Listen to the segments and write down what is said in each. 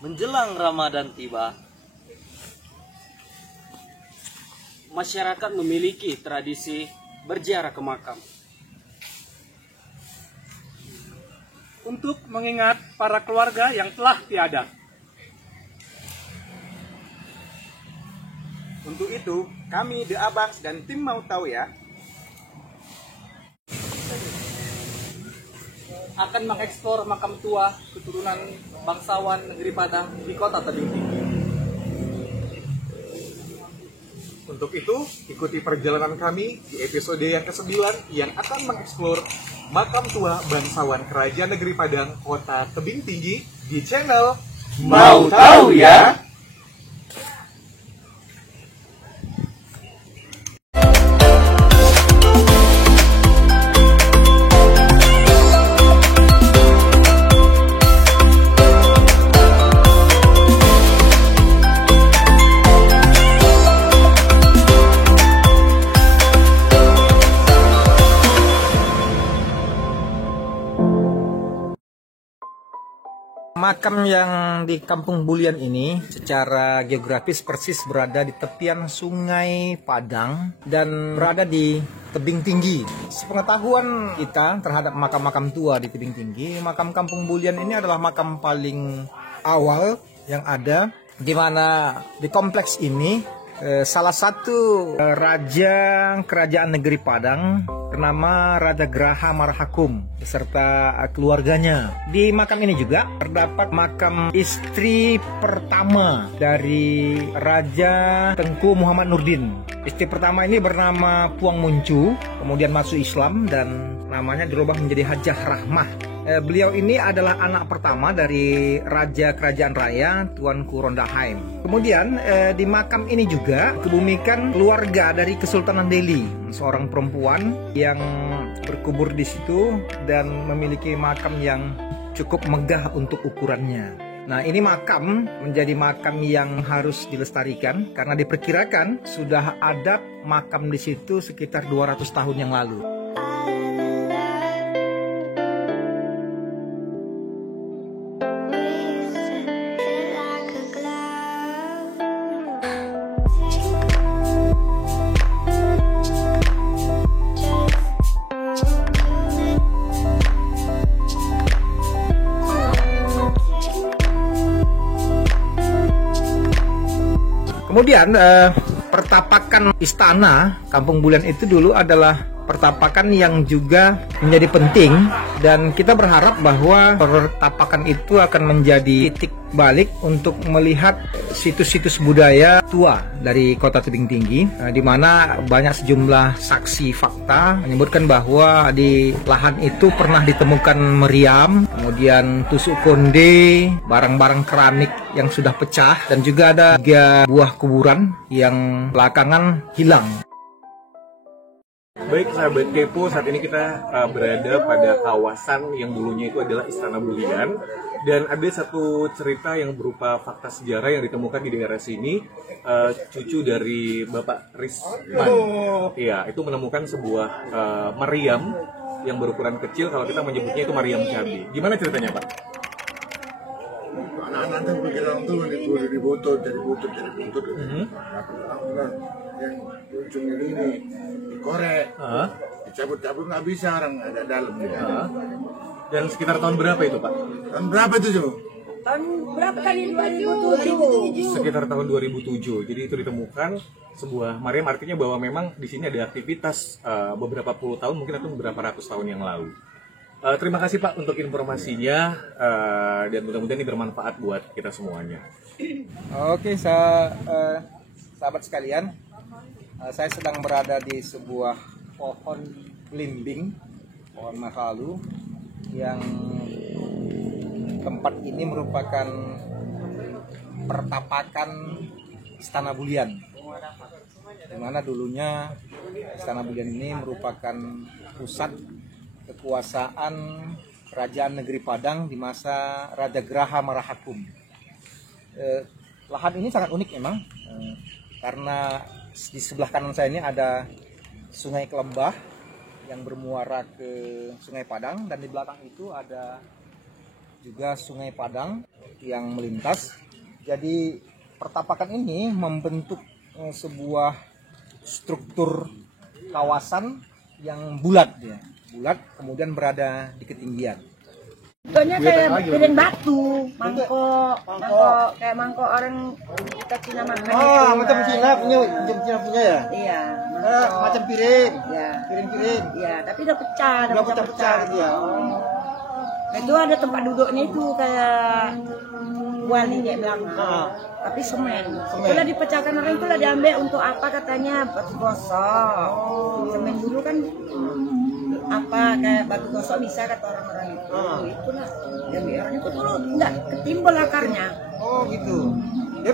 Menjelang Ramadan tiba, masyarakat memiliki tradisi berziarah ke makam untuk mengingat para keluarga yang telah tiada. Untuk itu, kami The Abangs dan tim Mau Tahu Ya akan mengeksplor makam tua keturunan bangsawan negeri Padang di kota Tebing Tinggi. Untuk itu, ikuti perjalanan kami di episode yang ke-9 yang akan mengeksplor makam tua bangsawan Kerajaan Negeri Padang, Kota Tebing Tinggi di channel Mau Tahu Ya. Makam yang di Kampung Bulian ini secara geografis persis berada di tepian Sungai Padang dan berada di tebing tinggi. Sepengetahuan kita terhadap makam-makam tua di tebing tinggi, makam Kampung Bulian ini adalah makam paling awal yang ada, di mana di kompleks ini salah satu raja kerajaan negeri Padang bernama Raja Graha Marhakum beserta keluarganya. Di makam ini juga terdapat makam istri pertama dari Raja Tengku Muhammad Nurdin. Istri pertama ini bernama Puang Muncu, kemudian masuk Islam dan namanya dirubah menjadi Hajah Rahmah. Beliau ini adalah anak pertama dari Raja Kerajaan Raya Tuanku Rondaheim. Kemudian di makam ini juga kebumikan keluarga dari Kesultanan Delhi, seorang perempuan yang berkubur di situ dan memiliki makam yang cukup megah untuk ukurannya. Nah, ini makam menjadi makam yang harus dilestarikan karena diperkirakan sudah ada makam di situ sekitar 200 tahun yang lalu. Kemudian pertapakan istana Kampung Bulian itu dulu adalah pertapakan yang juga menjadi penting, dan kita berharap bahwa pertapakan itu akan menjadi titik balik untuk melihat situs-situs budaya tua dari Kota Tebing Tinggi, di mana banyak sejumlah saksi fakta menyebutkan bahwa di lahan itu pernah ditemukan meriam, kemudian tusuk konde, barang-barang keramik yang sudah pecah, dan juga ada 3 buah kuburan yang belakangan hilang. Baik sahabat Kepo, saat ini kita berada pada kawasan yang dulunya itu adalah Istana Bulian. Dan ada satu cerita yang berupa fakta sejarah yang ditemukan di daerah sini. Cucu dari Bapak Risman, iya, itu menemukan sebuah meriam yang berukuran kecil, kalau kita menyebutnya itu meriam cabai. Gimana ceritanya, Pak? Anak-anak kan pikiran tuh dari butut. Yang ujung ini dikorek, dicabut-cabut nggak bisa, orang ada dalam. Dan sekitar tahun berapa itu, Pak? Tahun berapa itu, Jo? Tahun berapa kali? 2007. Sekitar tahun 2007. Jadi itu ditemukan sebuah meriam, artinya bahwa memang di sini ada aktivitas beberapa puluh tahun, mungkin atau beberapa ratus tahun yang lalu. Terima kasih Pak untuk informasinya, dan mudah-mudahan ini bermanfaat buat kita semuanya. Oke, sahabat sekalian, saya sedang berada di sebuah pohon belimbing, pohon mahalu, yang tempat ini merupakan pertapakan Istana Bulian, di mana dulunya Istana Bulian ini merupakan pusat kekuasaan Kerajaan Negeri Padang di masa Raja Graha Marhakum. Lahan ini sangat unik memang, karena di sebelah kanan saya ini ada Sungai Kelembah yang bermuara ke Sungai Padang, dan di belakang itu ada juga Sungai Padang yang melintas. Jadi pertapakan ini membentuk sebuah struktur kawasan yang bulat ya. Bulat kemudian berada di ketinggian. Contohnya kayak piring batu, mangkok kayak mangkok orang kita Cina makan itu. Macam Cina punya ya? Iya. Macam piring. Iya. Piring-piring. Iya, tapi udah pecah, Udah pecah-pecah gitu ya. Nah, itu ada tempat duduknya itu kayak wali kayak belakang. Tapi semen. Itulah dipecahkan orang, itulah diambil untuk apa katanya, batu gosok. Semen dulu kan apa kayak batu gosok bisa kata orang-orang itu. Itulah diambil orang itu dulu enggak ketimbul akarnya. Oh gitu. Dia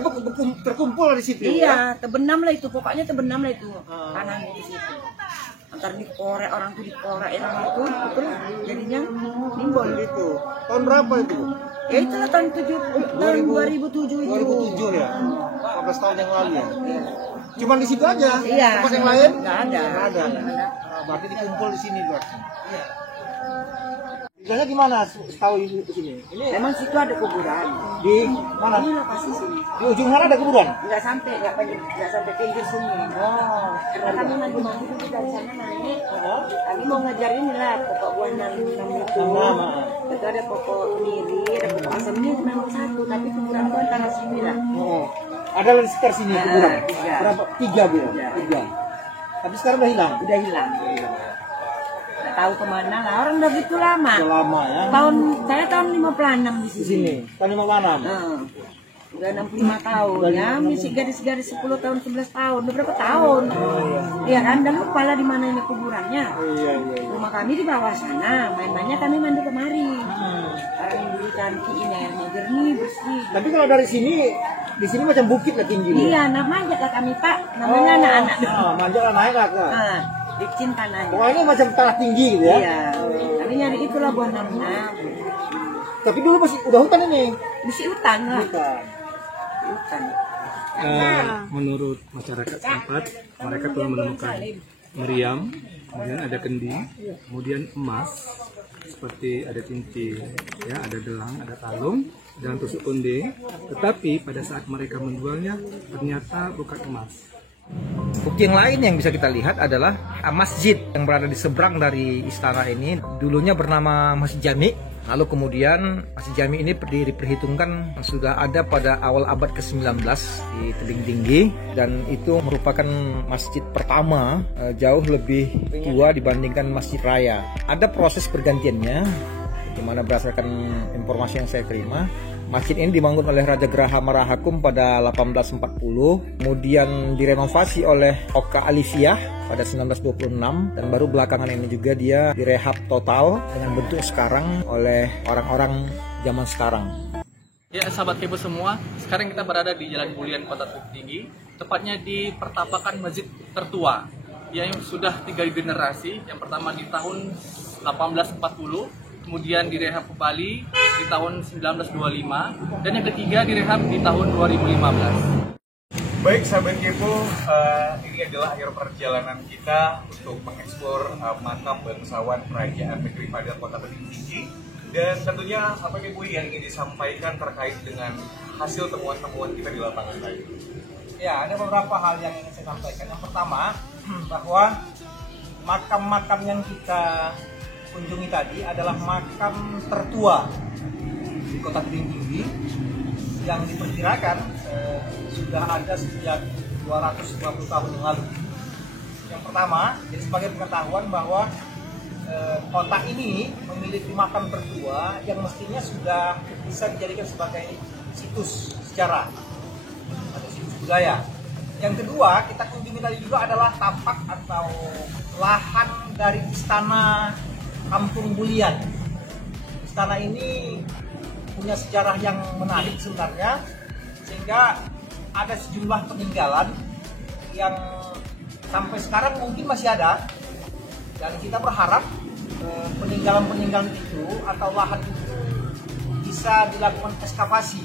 terkumpul di situ. Iya, terbenam lah itu, pokoknya terbenam lah itu tanahnya di situ. Antar dikorek orang tuh dikorek orang itu, betul jadinya timbul Itu. Tahun berapa itu? Ya itulah tahun 2007 itu. 2007 ya. 15 tahun yang lalu ya. Cuman di situ aja. Iya. Tempat yang lain? Nggak ada. Nggak ada. Berarti dikumpul di sini berarti. Tinggalnya gimana setahu ibu di sini? Ini Emang situ ada kuburan. di mana? Ini lokasi sini. Di ujung sana ada kuburan? Nggak sampai pinggir sungai. Oh. Karena kami mandi dulu dari sana naik. Kami mau ngajar inilah pokok buah enam itu. Itu ada pokok miri, ada pokok asam ini memang satu, tapi kuburan itu antara sini lah. Oh. Ada di sekitar sini kuburan. Tiga. Berapa? 3 bilang. 3. Tapi sekarang udah hilang. Udah hilang. Nggak tahu kemana lah. Orang udah gitu lama. Udah lama ya. Saya tahun 56 di Di sini. sini. Tahun 56. Udah 65 tahun ya, masih gadis-gadis 10 tahun, 11 tahun, udah berapa tahun? Iya kan, dan lupa lah di mana ini kuburannya. Iya. Rumah kami di bawah sana, main-mainnya kami mandi kemari. Orang yang dulu cantik ini airnya jernih, bersih. Tapi kalau dari sini, di sini macam bukit lah tinggi. Iya, namanya lah kami Pak, namanya anak-anak. Manjat lah naik lah Kak. Licin tanahnya. Pokoknya macam tanah tinggi gitu ya. Iya, kami nyari itulah buah enam. Tapi dulu masih udah hutan ini. Masih hutan lah. Hutan. Menurut masyarakat setempat, mereka telah menemukan meriam, kemudian ada kendi, kemudian emas, seperti ada cincin, ya, ada gelang, ada kalung, dan tusuk konde. Tetapi pada saat mereka menjualnya, ternyata bukan emas. Bukti yang lain yang bisa kita lihat adalah masjid yang berada di seberang dari istana ini. Dulunya bernama Masjid Jami. Lalu kemudian Masjid Jami ini diperhitungkan sudah ada pada awal abad ke-19 di Tebing Tinggi. Dan itu merupakan masjid pertama jauh lebih tua dibandingkan Masjid Raya. Ada proses pergantiannya, di mana berdasarkan informasi yang saya terima, masjid ini dibangun oleh Raja Geraha Marahakum pada 1840, kemudian direnovasi oleh Oka Aliviyah pada 1926, dan baru belakangan ini juga dia direhab total dengan bentuk sekarang oleh orang-orang zaman sekarang. Ya sahabat Kepo semua, sekarang kita berada di Jalan Bulian Kota Tebing Tinggi, tepatnya di pertapakan masjid tertua yang sudah 3 generasi. Yang pertama di tahun 1840, kemudian direhab kembali di tahun 1925, dan yang ketiga direhab di tahun 2015. Baik sahabat Kepo, ini adalah akhir perjalanan kita untuk mengeksplor makam bangsawan Kerajaan Negeri Padang Kota Tebing Tinggi. Dan tentunya apa Kepo yang ingin disampaikan terkait dengan hasil temuan-temuan kita di lapangan tadi? Ya, ada beberapa hal yang ingin saya sampaikan. Yang pertama, bahwa makam-makam yang kita kunjungi tadi adalah makam tertua di Kota Tebing Tinggi yang diperkirakan sudah ada sejak 250 tahun yang lalu. Yang pertama, jadi sebagai pengetahuan bahwa kota ini memiliki makam tertua yang mestinya sudah bisa dijadikan sebagai situs sejarah atau situs budaya. Yang kedua, kita kunjungi tadi juga adalah tapak atau lahan dari istana Kampung Bulian. Istana ini punya sejarah yang menarik sebenarnya, sehingga ada sejumlah peninggalan yang sampai sekarang mungkin masih ada, dan kita berharap peninggalan-peninggalan itu atau lahan itu bisa dilakukan ekskavasi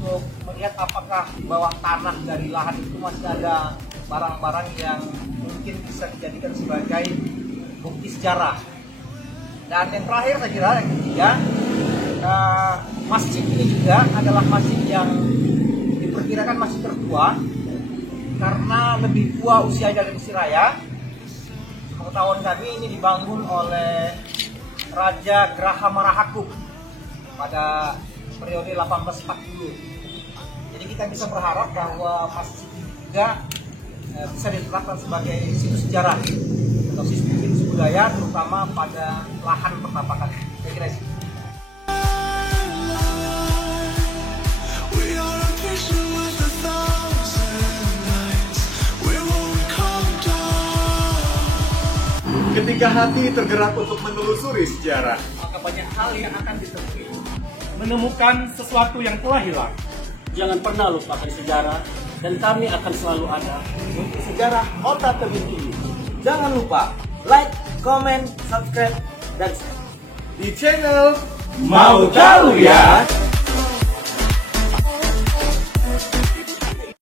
untuk melihat apakah di bawah tanah dari lahan itu masih ada barang-barang yang mungkin bisa dijadikan sebagai bukti sejarah. Dan yang terakhir saya kira yang ketiga, Masjid ini juga adalah masjid yang diperkirakan masih tertua karena lebih tua usianya dari Mesir Raya. Pengetahuan kami ini dibangun oleh Raja Graha Marahakub pada periode 1840. Jadi kita bisa berharap bahwa masjid ini juga bisa ditetapkan sebagai situs sejarah atau situs budaya, terutama pada lahan pertapakan. Saya kira itu. Ketika hati tergerak untuk menelusuri sejarah, Maka banyak hal yang akan ditemui. Menemukan sesuatu yang telah hilang. Jangan pernah lupakan sejarah, dan kami akan selalu ada Untuk sejarah Kota Tebing Tinggi. Jangan lupa like, comment, subscribe, dan share di channel Mau tahu ya?